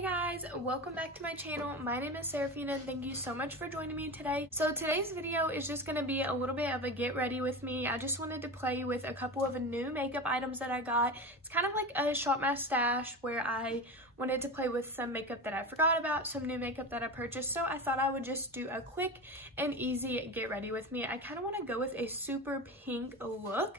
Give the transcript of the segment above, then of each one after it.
Hey guys, welcome back to my channel. My name is Seraphina and thank you so much for joining me today. So today's video is just going to be a little bit of a get ready with me. I just wanted to play with a couple of new makeup items that I got. It's kind of like a shop my stash where I wanted to play with some makeup that I forgot about, some new makeup that I purchased. So I thought I would just do a quick and easy get ready with me. I kind of want to go with a super pink look.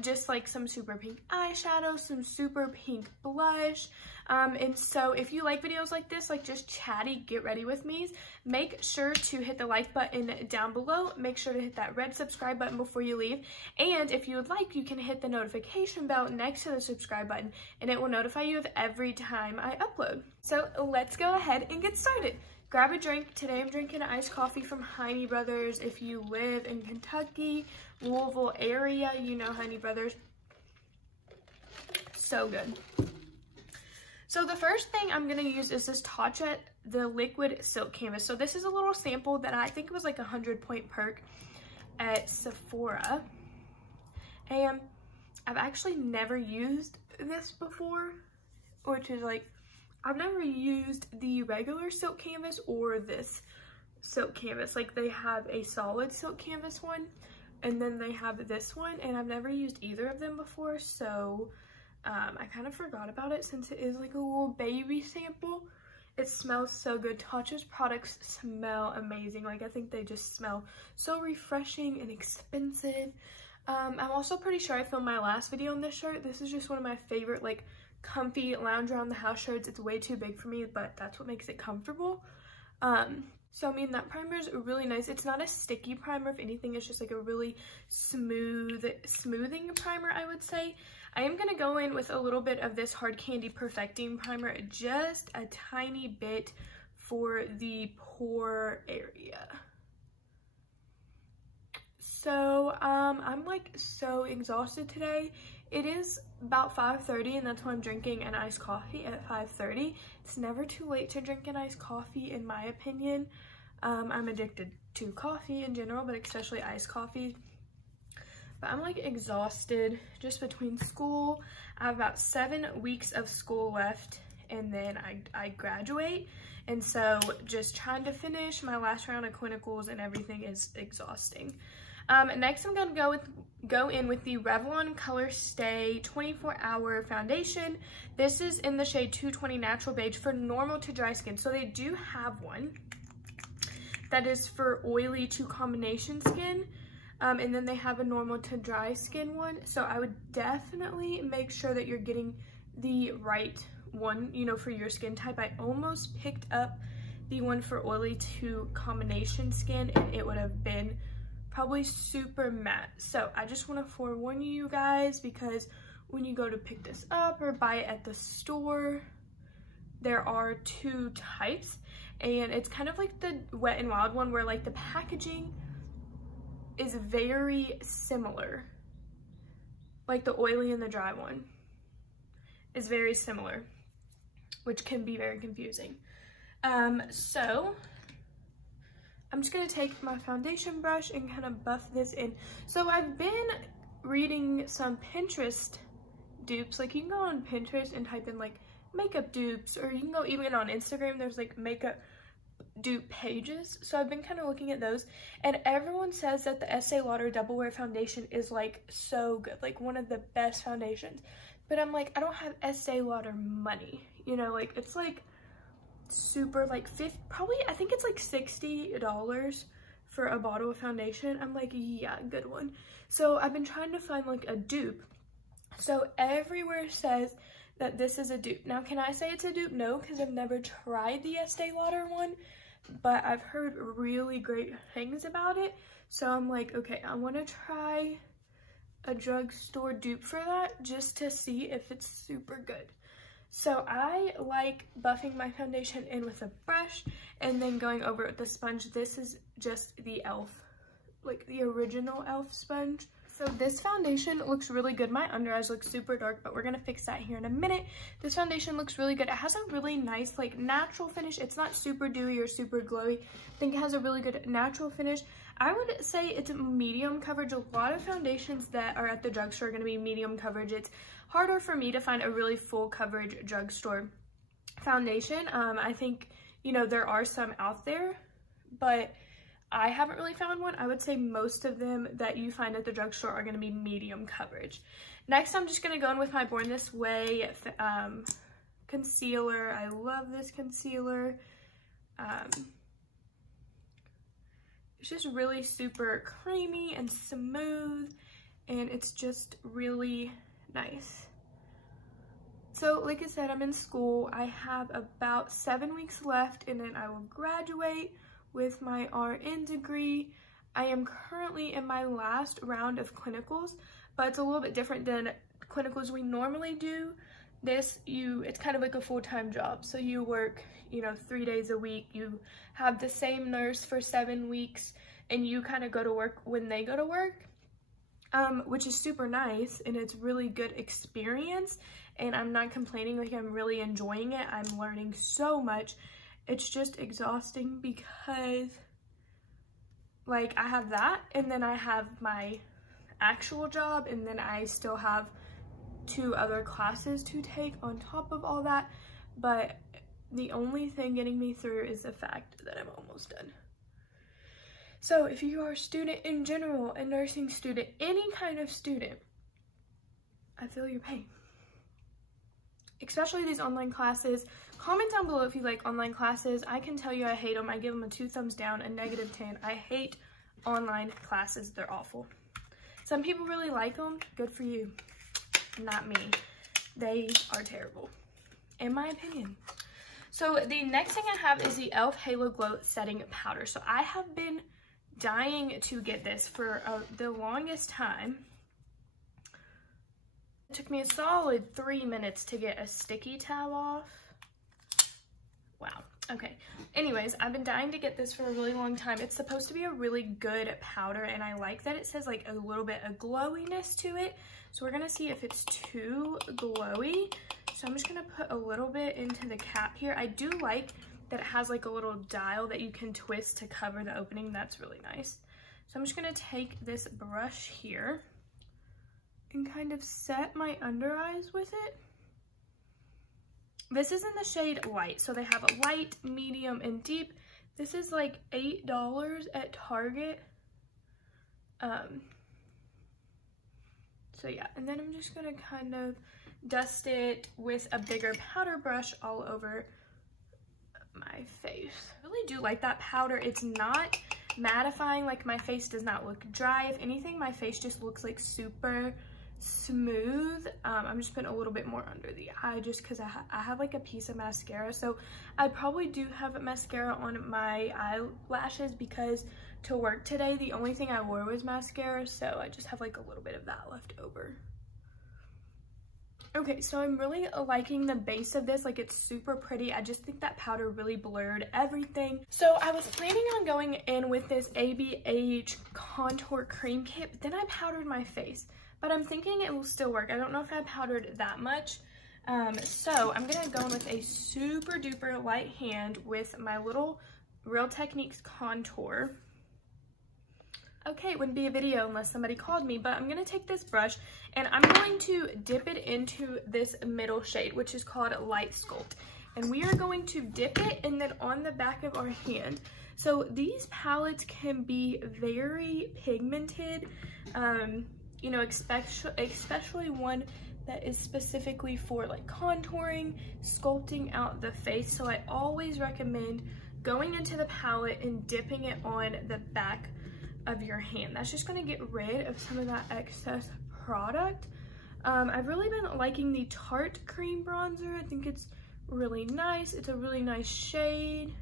Just like some super pink eyeshadow, some super pink blush. And so if you like videos like this, like just chatty get ready with me, make sure to hit the like button down below. Make sure to hit that red subscribe button before you leave. And if you would like, you can hit the notification bell next to the subscribe button and it will notify you of every time I upload. So let's go ahead and get started. Grab a drink. Today I'm drinking iced coffee from Honey Brothers. If you live in Kentucky, Louisville area, you know Honey Brothers. So good. So the first thing I'm going to use is this Chit, the liquid silk canvas. So this is a little sample that I think was like a 100-point perk at Sephora. And I've actually never used this before, which is like, I've never used the regular silk canvas or this silk canvas. Like they have a solid silk canvas one and then they have this one, and I've never used either of them before, so I kind of forgot about it since it is like a little baby sample. It smells so good. Chit's products smell amazing. Like I think they just smell so refreshing and expensive. I'm also pretty sure I filmed my last video on this shirt. This is just one of my favorite like comfy lounge around the house shirts. It's way too big for me, but that's what makes it comfortable. So I mean, that primer is really nice. It's not a sticky primer. If anything, it's just like a really smoothing primer, I would say. I am gonna go in with a little bit of this Hard Candy Perfecting Primer, just a tiny bit for the pore area. So I'm like so exhausted today. It is about 5:30 and that's why I'm drinking an iced coffee at 5:30. It's never too late to drink an iced coffee in my opinion. I'm addicted to coffee in general, but especially iced coffee. But I'm like exhausted just between school. I have about 7 weeks of school left and then I graduate. And so just trying to finish my last round of clinicals and everything is exhausting. Next I'm gonna go in with the Revlon Color Stay 24-hour foundation. This is in the shade 220 Natural Beige for normal to dry skin. So they do have one that is for oily to combination skin. And then they have a normal to dry skin one. So I would definitely make sure that you're getting the right one, you know, for your skin type. I almost picked up the one for oily to combination skin and it would have been probably super matte. So I just want to forewarn you guys, because when you go to pick this up or buy it at the store, there are 2 types, and it's kind of like the Wet n Wild one where like the packaging is very similar. Like the oily and the dry one is very similar, which can be very confusing. So I'm just gonna take my foundation brush and kind of buff this in. So I've been reading some Pinterest dupes. Like you can go on Pinterest and type in like makeup dupes, or you can go even on Instagram, there's like makeup dupe pages. So I've been kind of looking at those, and everyone says that the Estee Lauder Double Wear foundation is like so good, like one of the best foundations. But I'm like, I don't have Estee Lauder money, you know, like it's like super like probably I think it's like $60 for a bottle of foundation. I'm like, yeah, good one. So I've been trying to find like a dupe. So everywhere says that this is a dupe. Now can I say it's a dupe? No, because I've never tried the Estee Lauder one, but I've heard really great things about it. So I'm like, okay, I want to try a drugstore dupe for that just to see if it's super good. So I like buffing my foundation in with a brush and then going over it with a sponge. This is just the e.l.f., like the original e.l.f. sponge. So this foundation looks really good. My under eyes look super dark, but we're gonna fix that here in a minute. This foundation looks really good. It has a really nice like natural finish. It's not super dewy or super glowy. I think it has a really good natural finish. I would say it's medium coverage. A lot of foundations that are at the drugstore are gonna be medium coverage. It's harder for me to find a really full coverage drugstore foundation. I think, you know, there are some out there, but I haven't really found one. I would say most of them that you find at the drugstore are going to be medium coverage. Next, I'm just going to go in with my Born This Way concealer. I love this concealer. It's just really super creamy and smooth, and it's just really nice. So like I said, I'm in school. I have about 7 weeks left, and then I will graduate with my RN degree. I am currently in my last round of clinicals, but it's a little bit different than clinicals we normally do. It's kind of like a full-time job. So you work, you know, 3 days a week. You have the same nurse for 7 weeks, and you kind of go to work when they go to work, which is super nice, and it's really good experience. And I'm not complaining, like I'm really enjoying it. I'm learning so much. It's just exhausting because like I have that, and then I have my actual job, and then I still have 2 other classes to take on top of all that. But the only thing getting me through is the fact that I'm almost done. So if you are a student in general, a nursing student, any kind of student, I feel your pain. Especially these online classes. Comment down below if you like online classes. I can tell you I hate them. I give them a 2 thumbs down, a -10. I hate online classes. They're awful. Some people really like them. Good for you. Not me. They are terrible, in my opinion. So the next thing I have is the e.l.f. Halo Glow Setting Powder. So I have been dying to get this for the longest time. It took me a solid 3 minutes to get a sticky tab off. Wow. Okay. Anyways, I've been dying to get this for a really long time. It's supposed to be a really good powder, and I like that it says like a little bit of glowiness to it. So we're going to see if it's too glowy. So I'm just going to put a little bit into the cap here. I do like that it has like a little dial that you can twist to cover the opening. That's really nice. So I'm just going to take this brush here and kind of set my under eyes with it. This is in the shade Light, so they have a light, medium, and deep. This is like $8 at Target. So yeah, and then I'm just gonna kind of dust it with a bigger powder brush all over my face. I really do like that powder. It's not mattifying, like my face does not look dry. If anything, my face just looks like super smooth. I'm just putting a little bit more under the eye just because I have like a piece of mascara. So I probably do have mascara on my eyelashes because to work today, the only thing I wore was mascara. So I just have like a little bit of that left over. Okay, so I'm really liking the base of this. Like, it's super pretty. I just think that powder really blurred everything. So I was planning on going in with this ABH contour cream kit, but then I powdered my face. But I'm thinking it will still work. I don't know if I powdered that much. So I'm gonna go in with a super duper light hand with my little Real Techniques contour. Okay, it wouldn't be a video unless somebody called me, but I'm gonna take this brush and I'm going to dip it into this middle shade, which is called Light Sculpt. And we are going to dip it and then on the back of our hand. So these palettes can be very pigmented, you know, especially one that is specifically for like contouring, sculpting out the face. So I always recommend going into the palette and dipping it on the back of your hand. That's just gonna get rid of some of that excess product. I've really been liking the Tarte cream bronzer. I think it's really nice. It's a really nice shade.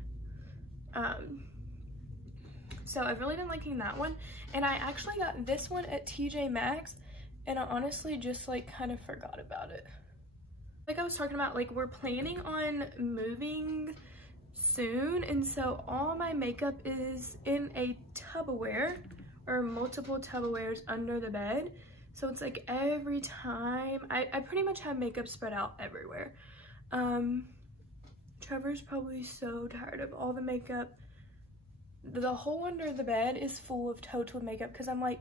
So I've really been liking that one. And I actually got this one at TJ Maxx, and I honestly just like kind of forgot about it. Like I was talking about, like we're planning on moving soon, and so all my makeup is in a Tupperware or multiple Tupperwares under the bed. So it's like every time I pretty much have makeup spread out everywhere. Trevor's probably so tired of all the makeup. The whole under the bed is full of total makeup because I'm like,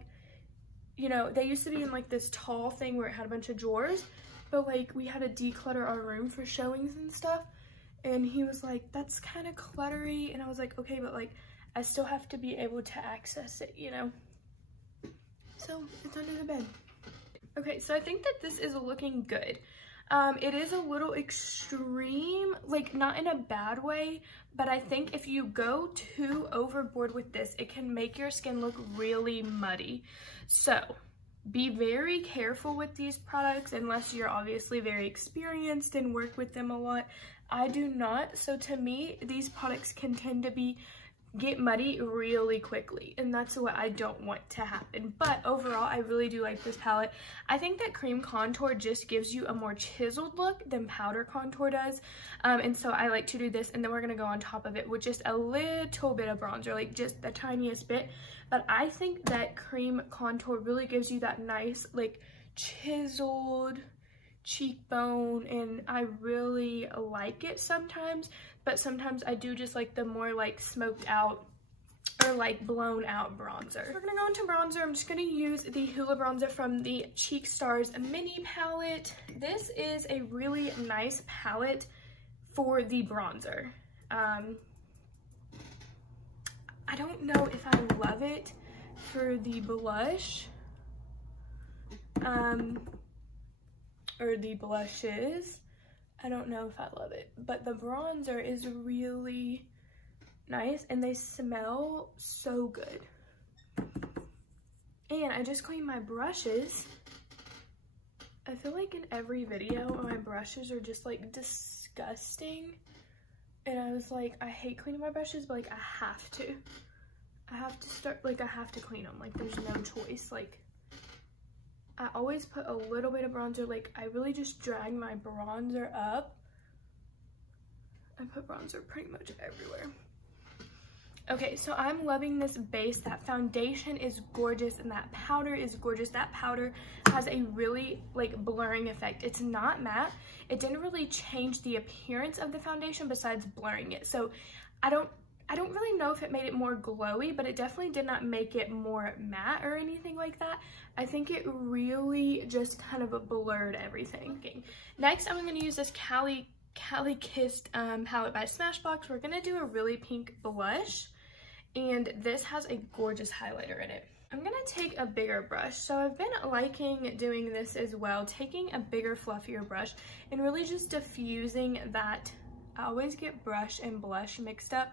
you know, they used to be in like this tall thing where it had a bunch of drawers, but like we had to declutter our room for showings and stuff. and he was like, that's kind of cluttery, and I was like, okay, but like I still have to be able to access it, you know? So it's under the bed. Okay, so I think that this is looking good. It is a little extreme, like not in a bad way, but I think if you go too overboard with this, it can make your skin look really muddy. So be very careful with these products unless you're obviously very experienced and work with them a lot. I do not, so to me, these products can tend to get muddy really quickly, and that's what I don't want to happen. But overall, I really do like this palette. I think that cream contour just gives you a more chiseled look than powder contour does, and so I like to do this, and then we're gonna go on top of it with just a little bit of bronzer, like just the tiniest bit. But I think that cream contour really gives you that nice like chiseled cheekbone, and I really like it sometimes, but sometimes I do just like the more like smoked out or like blown out bronzer. We're gonna go into bronzer. I'm just gonna use the Hoola bronzer from the Cheek Stars mini palette. This is a really nice palette for the bronzer. I don't know if I love it for the blush, or the blushes. I don't know if I love it, but the bronzer is really nice and they smell so good. And I just cleaned my brushes. I feel like in every video my brushes are just like disgusting, and I was like, I hate cleaning my brushes, but like I have to start, like I have to clean them, like there's no choice. Like I always put a little bit of bronzer, like I really just drag my bronzer up. I put bronzer pretty much everywhere. Okay, so I'm loving this base. That foundation is gorgeous and that powder is gorgeous. That powder has a really like blurring effect. It's not matte. It didn't really change the appearance of the foundation besides blurring it. So I don't really know if it made it more glowy, but it definitely did not make it more matte or anything like that. I think it really just kind of blurred everything. Okay. Next, I'm going to use this Cali Kissed palette by Smashbox. We're going to do a really pink blush, and this has a gorgeous highlighter in it. I'm going to take a bigger brush. So I've been liking doing this as well, taking a bigger, fluffier brush and really just diffusing that. I always get brush and blush mixed up.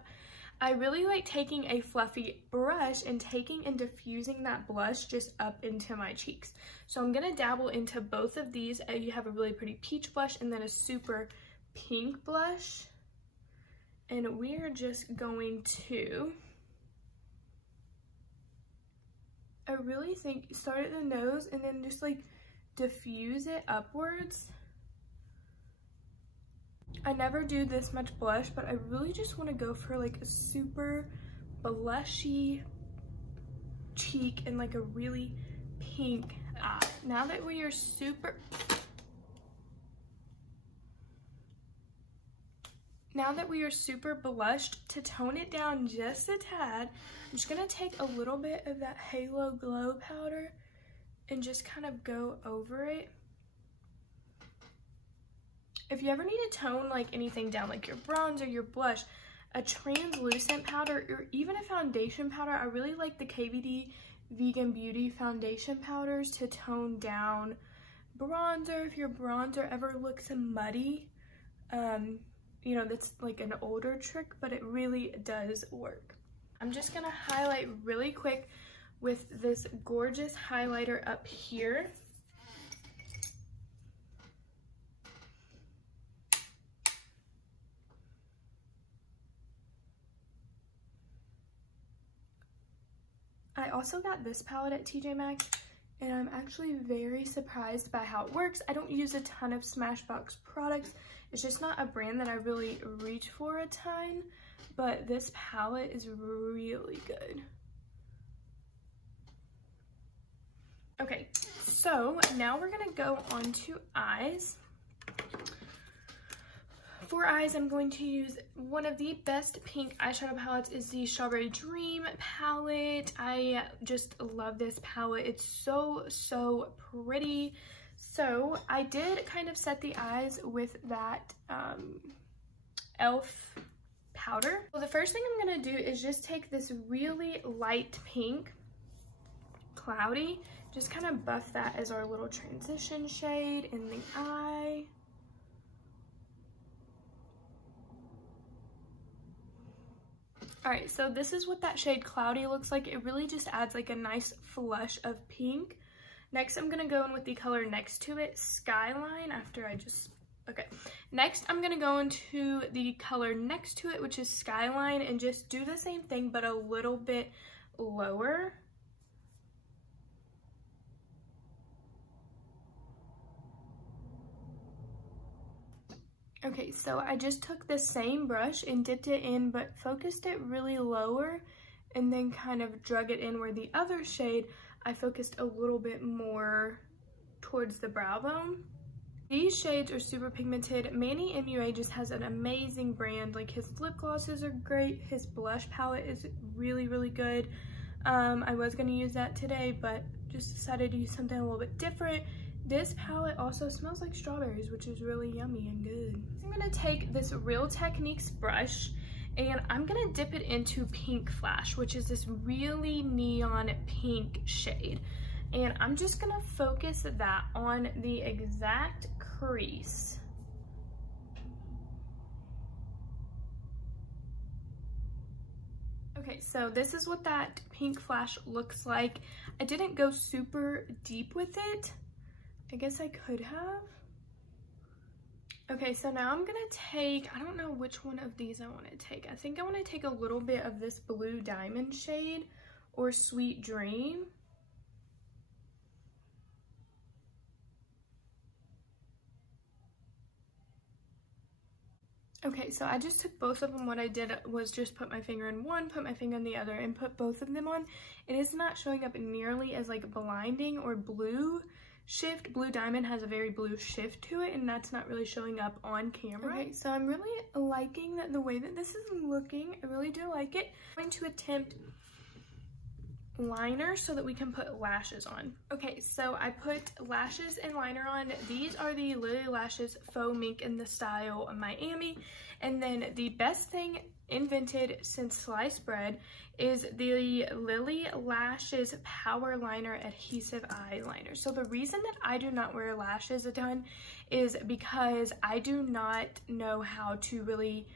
I really like taking a fluffy brush and taking and diffusing that blush just up into my cheeks. So I'm gonna dabble into both of these. You have a really pretty peach blush and then a super pink blush. And we are just going to, I really think, start at the nose and then just like diffuse it upwards. I never do this much blush, but I really just want to go for like a super blushy cheek and like a really pink eye. Now that we are super blushed, to tone it down just a tad, I'm just gonna take a little bit of that Halo Glow powder and just kind of go over it. If you ever need to tone like anything down, like your bronzer, your blush, a translucent powder, or even a foundation powder, I really like the KVD Vegan Beauty foundation powders to tone down bronzer. If your bronzer ever looks muddy, you know, that's like an older trick, but it really does work. I'm just gonna highlight really quick with this gorgeous highlighter up here. I also got this palette at TJ Maxx, and I'm actually very surprised by how it works. I don't use a ton of Smashbox products. It's just not a brand that I really reach for a ton, but this palette is really good. Okay, so now we're gonna go on to eyes. For eyes, I'm going to use one of the best pink eyeshadow palettes, is the Strawberry Dream palette. I just love this palette. It's so pretty. So I did kind of set the eyes with that e.l.f. powder. Well, the first thing I'm gonna do is just take this really light pink, Cloudy, just kind of buff that as our little transition shade in the eye. All right, so this is what that shade Cloudy looks like. It really just adds like a nice flush of pink. Next, I'm gonna go in with the color next to it, Skyline, Next, I'm gonna go into the color next to it, which is Skyline, and just do the same thing, but a little bit lower. Okay, so I just took the same brush and dipped it in, but focused it really lower, and then kind of drug it in where the other shade, I focused a little bit more towards the brow bone. These shades are super pigmented. Manny MUA just has an amazing brand. Like, his lip glosses are great. His blush palette is really, really good. I was gonna use that today, but just decided to use something a little bit different. This palette also smells like strawberries, which is really yummy and good. I'm gonna take this Real Techniques brush and I'm gonna dip it into Pink Flash, which is this really neon pink shade. And I'm just gonna focus that on the exact crease. Okay, so this is what that Pink Flash looks like. I didn't go super deep with it. I guess I could have. Okay, so now I'm gonna take, I don't know which one of these I want to take. I think I want to take a little bit of this Blue Diamond shade or Sweet Dream. Okay, so I just took both of them. What I did was just put my finger in one, put my finger in the other, and put both of them on. It is not showing up nearly as like blinding or blue shift. Blue Diamond has a very blue shift to it, and that's not really showing up on camera. Okay, so I'm really liking the way that this is looking. I really do like it. I'm going to attempt liner so that we can put lashes on. Okay, so I put lashes and liner on. These are the Lily Lashes Faux Mink in the style Miami. And then the best thing invented since sliced bread is the Lily Lashes Power Liner Adhesive Eyeliner. So the reason that I do not wear lashes a ton is because I do not know how to really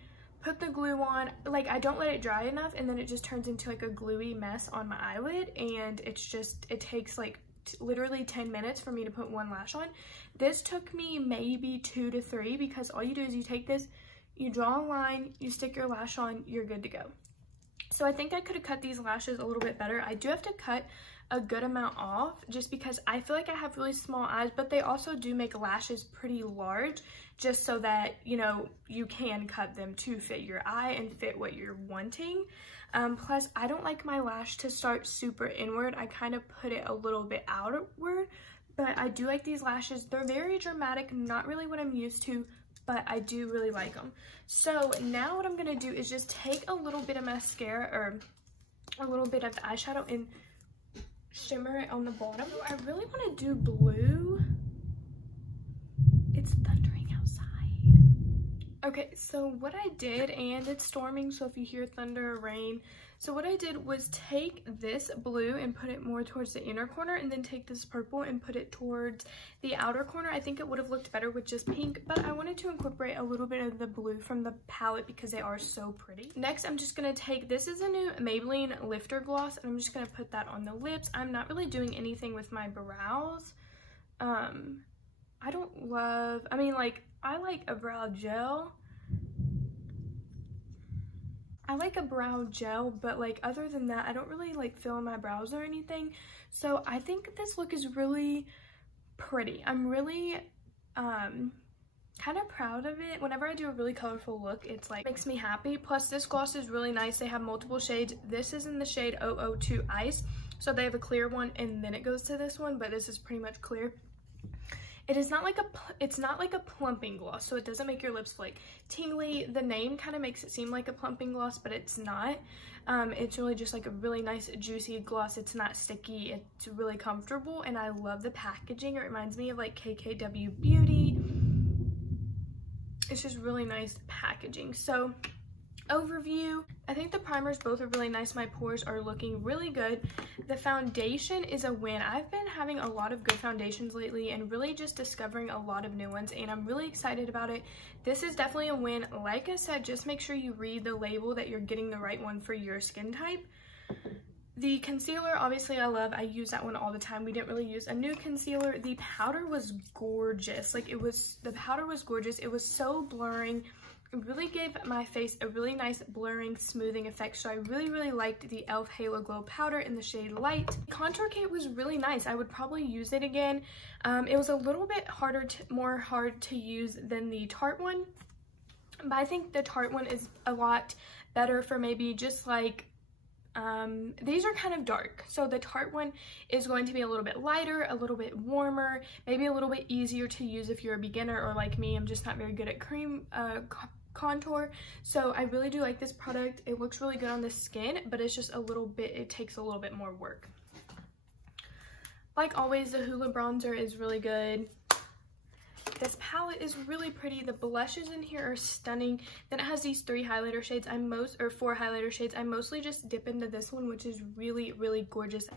put the glue on. Like, I don't let it dry enough, and then it just turns into like a gluey mess on my eyelid, and it's just, it takes like literally 10 minutes for me to put one lash on. This took me maybe 2 to 3 because all you do is you take this, you draw a line, you stick your lash on, you're good to go. So I think I could have cut these lashes a little bit better. I do have to cut a good amount off just because I feel like I have really small eyes, but they also do make lashes pretty large just so that, you know, you can cut them to fit your eye and fit what you're wanting. Plus, I don't like my lash to start super inward. I kind of put it a little bit outward, but I do like these lashes. They're very dramatic, not really what I'm used to, but I do really like them. So now what I'm gonna do is just take a little bit of mascara or a little bit of the eyeshadow and shimmer it on the bottom. So I really want to do blue. It's thundering outside. Okay, so what I did, and it's storming, so if you hear thunder or rain, so what I did was take this blue and put it more towards the inner corner, and then take this purple and put it towards the outer corner. I think it would have looked better with just pink, but I wanted to incorporate a little bit of the blue from the palette because they are so pretty. Next, I'm just going to take, this is a new Maybelline Lifter Gloss, and I'm just going to put that on the lips. I'm not really doing anything with my brows. I don't love, I mean, like, I like a brow gel. I like a brow gel, but like other than that, I don't really like fill in my brows or anything. So I think this look is really pretty. I'm really kind of proud of it. Whenever I do a really colorful look, it's like makes me happy. Plus this gloss is really nice. They have multiple shades. This is in the shade 002 Ice. So they have a clear one and then it goes to this one, but this is pretty much clear. It is not like it's not like a plumping gloss, so it doesn't make your lips like tingly. The name kind of makes it seem like a plumping gloss, but it's not. It's really just like a really nice juicy gloss. It's not sticky. It's really comfortable, and I love the packaging. It reminds me of like KKW Beauty. it's just really nice packaging. So overview, I think the primers both are really nice. My pores are looking really good. The foundation is a win. I've been having a lot of good foundations lately and really just discovering a lot of new ones, and I'm really excited about it. This is definitely a win. Like I said, just make sure you read the label that you're getting the right one for your skin type. The concealer, obviously I love. I use that one all the time. We didn't really use a new concealer. The powder was gorgeous. Like the powder was gorgeous. It was so blurring. It really gave my face a really nice blurring, smoothing effect. So I really liked the e.l.f. Halo Glow powder in the shade Light. The contour kit was really nice. I would probably use it again. It was a little bit more hard to use than the Tarte one, but I think the Tarte one is a lot better for maybe just like these are kind of dark, so the Tarte one is going to be a little bit lighter, a little bit warmer, maybe a little bit easier to use if you're a beginner, or like me, I'm just not very good at cream contour. So I really do like this product. It looks really good on the skin, but it's just a little bit, it takes a little bit more work. Like always, the Hoola bronzer is really good. This palette is really pretty. The blushes in here are stunning. Then it has these 4 highlighter shades. I mostly just dip into this one, which is really gorgeous.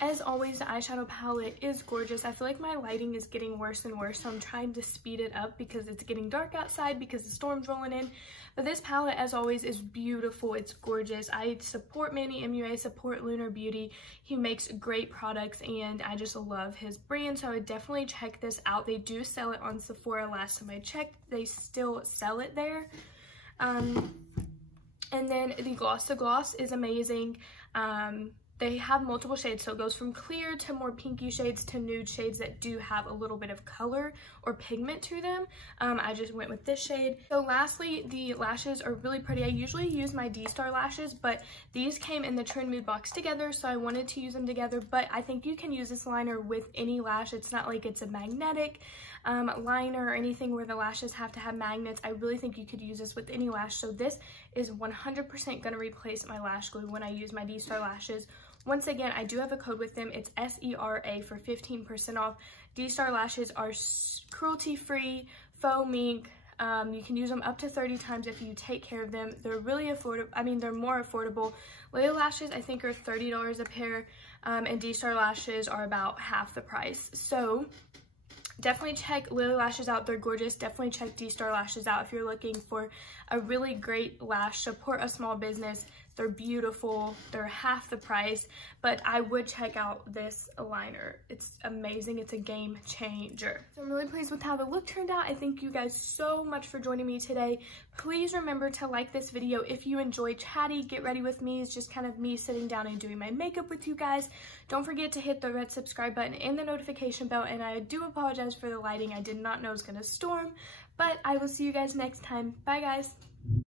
As always, the eyeshadow palette is gorgeous. I feel like my lighting is getting worse and worse, so I'm trying to speed it up because it's getting dark outside because the storm's rolling in. But this palette, as always, is beautiful. It's gorgeous. I support Manny MUA, support Lunar Beauty. He makes great products, and I just love his brand, so I would definitely check this out. They do sell it on Sephora. Last time I checked, they still sell it there. And then the Gloss to Gloss is amazing. They have multiple shades, so it goes from clear to more pinky shades to nude shades that do have a little bit of color or pigment to them. I just went with this shade. So lastly, the lashes are really pretty. I usually use my D-Star lashes, but these came in the Trend Mood box together, so I wanted to use them together. But I think you can use this liner with any lash. It's not like it's a magnetic liner or anything where the lashes have to have magnets. I really think you could use this with any lash. So this is 100% going to replace my lash glue when I use my D-Star lashes. Once again, I do have a code with them. It's SERA for 15% off. D-Star lashes are cruelty-free, faux mink. You can use them up to 30 times if you take care of them. They're really affordable. I mean, they're more affordable. Lily lashes, I think, are $30 a pair, and D-Star lashes are about half the price. So definitely check Lily lashes out. They're gorgeous. Definitely check D-Star lashes out if you're looking for a really great lash. Support a small business. They're beautiful. They're half the price, but I would check out this liner. It's amazing. It's a game changer. So I'm really pleased with how the look turned out. I thank you guys so much for joining me today. Please remember to like this video if you enjoyed Chatty. Get Ready With Me is just kind of me sitting down and doing my makeup with you guys. Don't forget to hit the red subscribe button and the notification bell, and I do apologize for the lighting. I did not know it was going to storm, but I will see you guys next time. Bye, guys.